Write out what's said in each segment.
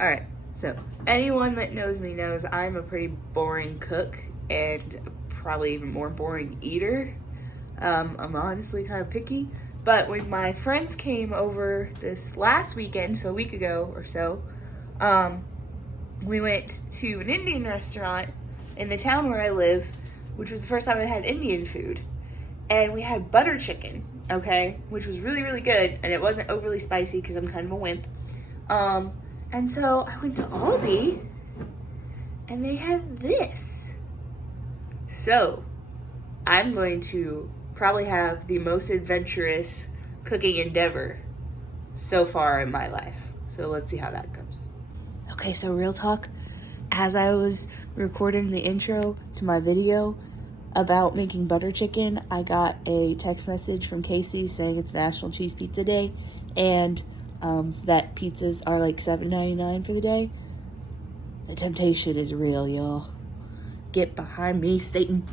All right, so anyone that knows me knows I'm a pretty boring cook and probably even more boring eater. I'm honestly kind of picky, but when my friends came over this last weekend, so a week ago or so, we went to an Indian restaurant in the town where I live, which was the first time I had Indian food. And we had butter chicken, okay, which was really, really good, and it wasn't overly spicy because I'm kind of a wimp. And so I went to Aldi, and they had this. So I'm going to probably have the most adventurous cooking endeavor so far in my life. So let's see how that goes. Okay, so real talk, as I was recording the intro to my video about making butter chicken, I got a text message from Casey saying it's National Cheese Pizza Day, and that pizzas are like $7.99 for the day. The temptation is real, y'all. Get behind me, Satan.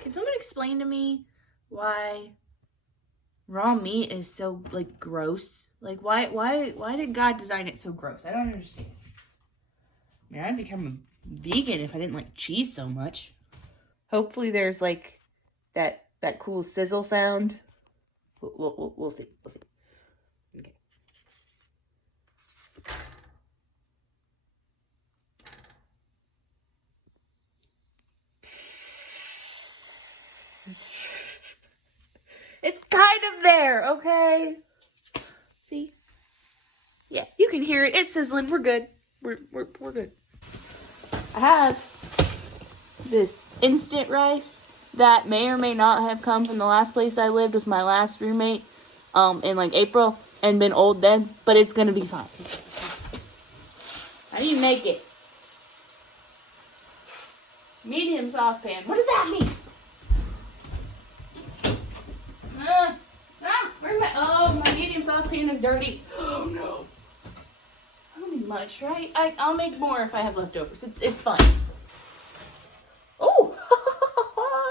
Can someone explain to me why raw meat is so like gross? Like why did God design it so gross? I don't understand. I mean, I'd become a vegan if I didn't like cheese so much. Hopefully there's like that cool sizzle sound. We'll see. We'll see. Okay. It's kind of there, okay? See? Yeah, you can hear it. It's sizzling. We're good. We're good. I have this instant rice that may or may not have come from the last place I lived with my last roommate in like April and been old then, but it's gonna be fine. How do you make it? Medium saucepan. What does that mean? Where's my... Oh, my medium saucepan is dirty. Oh, no. I don't need much, right? I'll make more if I have leftovers. It's fine. Oh!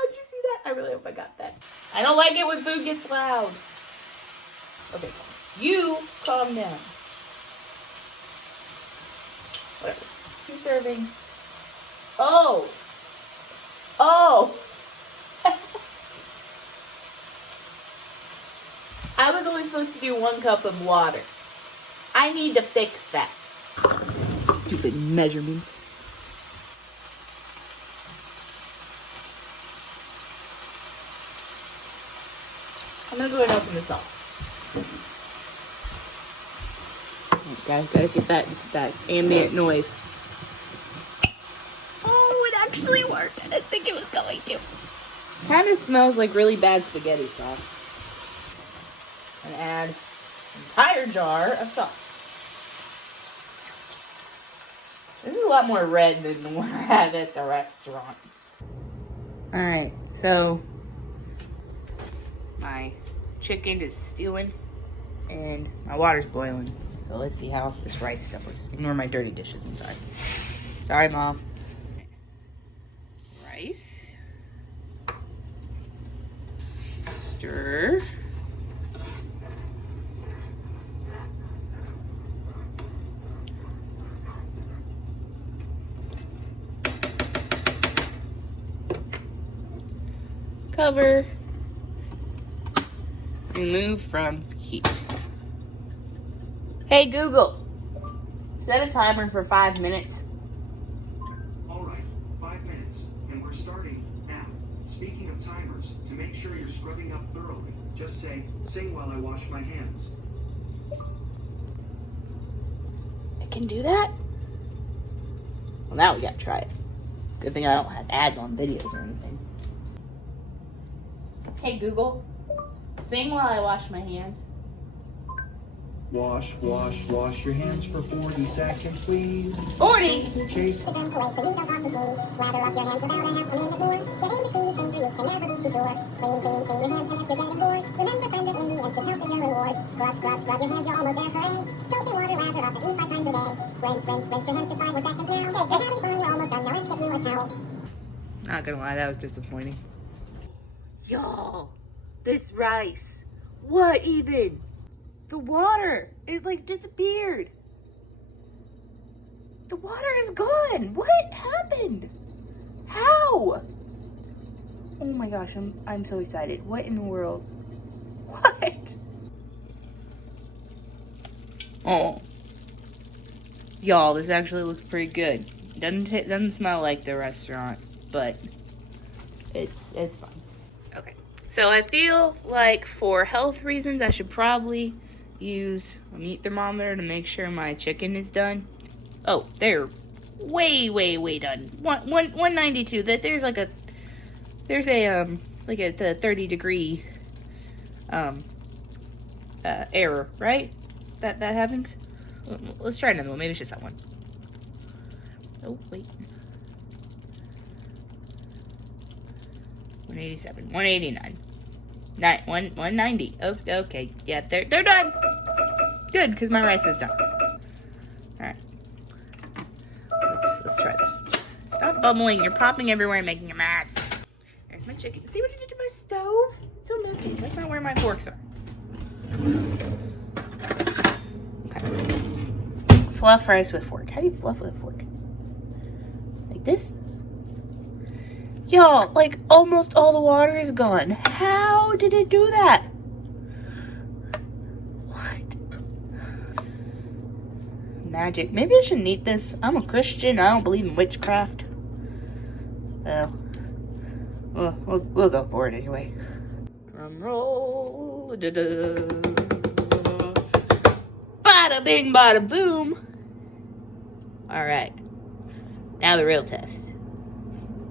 Did you see that? I really hope I got that. I don't like it when food gets loud. Okay, you calm down. Whatever. 2 servings. Oh! Oh! I was only supposed to do 1 cup of water. I need to fix that. Stupid measurements. I'm gonna go ahead and open this up. Oh, guys, gotta get that ambient noise. Oh, it actually worked. I didn't think it was going to. Kind of smells like really bad spaghetti sauce. And add an entire jar of sauce. This is a lot more red than the one I had at the restaurant. Alright, so my chicken is stewing and my water's boiling. So let's see how this rice stuff works. Ignore my dirty dishes, I'm sorry. Sorry, Mom. Rice. Stir. Cover, remove from heat. Hey Google, set a timer for 5 minutes. Alright, 5 minutes, and we're starting now. Speaking of timers, to make sure you're scrubbing up thoroughly, just say, sing while I wash my hands. I can do that? Well, now we gotta try it. Good thing I don't have ads on videos or anything. Hey Google, sing while I wash my hands. Wash your hands for 40 seconds, please. 40? Chase. The germs away so you don't have to sneeze. Lather up your hands without a hamper in the door. Get in between each finger, you can never be too sure. Clean your hands unless you're getting bored. Remember, friend, that in the end, good health is your reward. Scrub your hands, you're almost there, hooray. Soap and water, lather up at least 5 times a day. Rinse your hands just 5 more seconds now. You're having fun, you're almost done, now let's get you a towel. Not gonna lie, that was disappointing. Y'all, this rice, what even? The water, it like disappeared. The water is gone. What happened? How? Oh my gosh, I'm so excited. What in the world? What? Oh. Y'all, this actually looks pretty good. Doesn't smell like the restaurant, but it's fine. Okay. So I feel like for health reasons, I should probably use a meat thermometer to make sure my chicken is done. Oh, they're way done. 192. That there's a 30-degree error, right? That happens. Let's try another one. Maybe it's just that one. Oh wait. 187, 189, 190. Oh, okay. Yeah, they're done. Good, because my rice is done. All right. Let's try this. Stop bubbling. You're popping everywhere and making a mess. There's my chicken. See what you did to my stove? It's so messy. That's not where my forks are. Okay. Fluff rice with fork. How do you fluff with a fork? Like this? Y'all, like almost all the water is gone. How did it do that? What? Magic. Maybe I shouldn't eat this. I'm a Christian. I don't believe in witchcraft. Well, we'll go for it anyway. Drum roll. Da-da. Bada bing, bada boom. All right. Now the real test.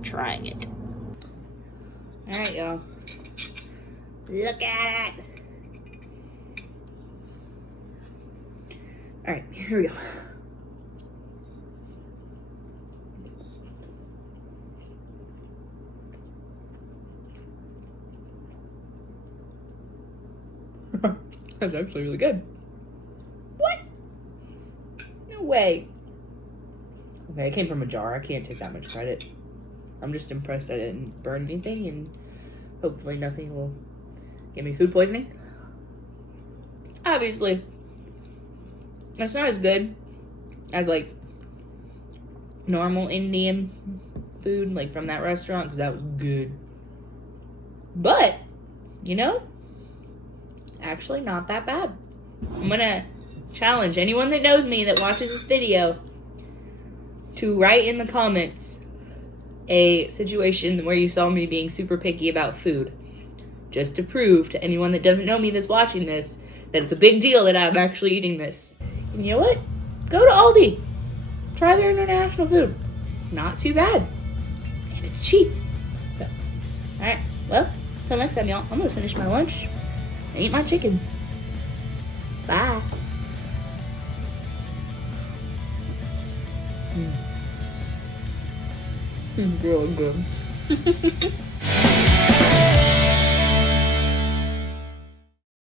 Trying it. All right, y'all. Look at it. All right, here we go. That's actually really good. What? No way. Okay, it came from a jar. I can't take that much credit. I'm just impressed I didn't burn anything, and hopefully nothing will give me food poisoning. Obviously, that's not as good as like normal Indian food, like from that restaurant, because that was good. But, you know, actually not that bad. I'm gonna challenge anyone that knows me that watches this video to write in the comments a situation where you saw me being super picky about food, just to prove to anyone that doesn't know me that's watching this that it's a big deal that I'm actually eating this. And you know what? Go to Aldi. Try their international food. It's not too bad. And it's cheap. So, alright. Well, till next time, y'all. I'm gonna finish my lunch and eat my chicken. Bye. It's really good.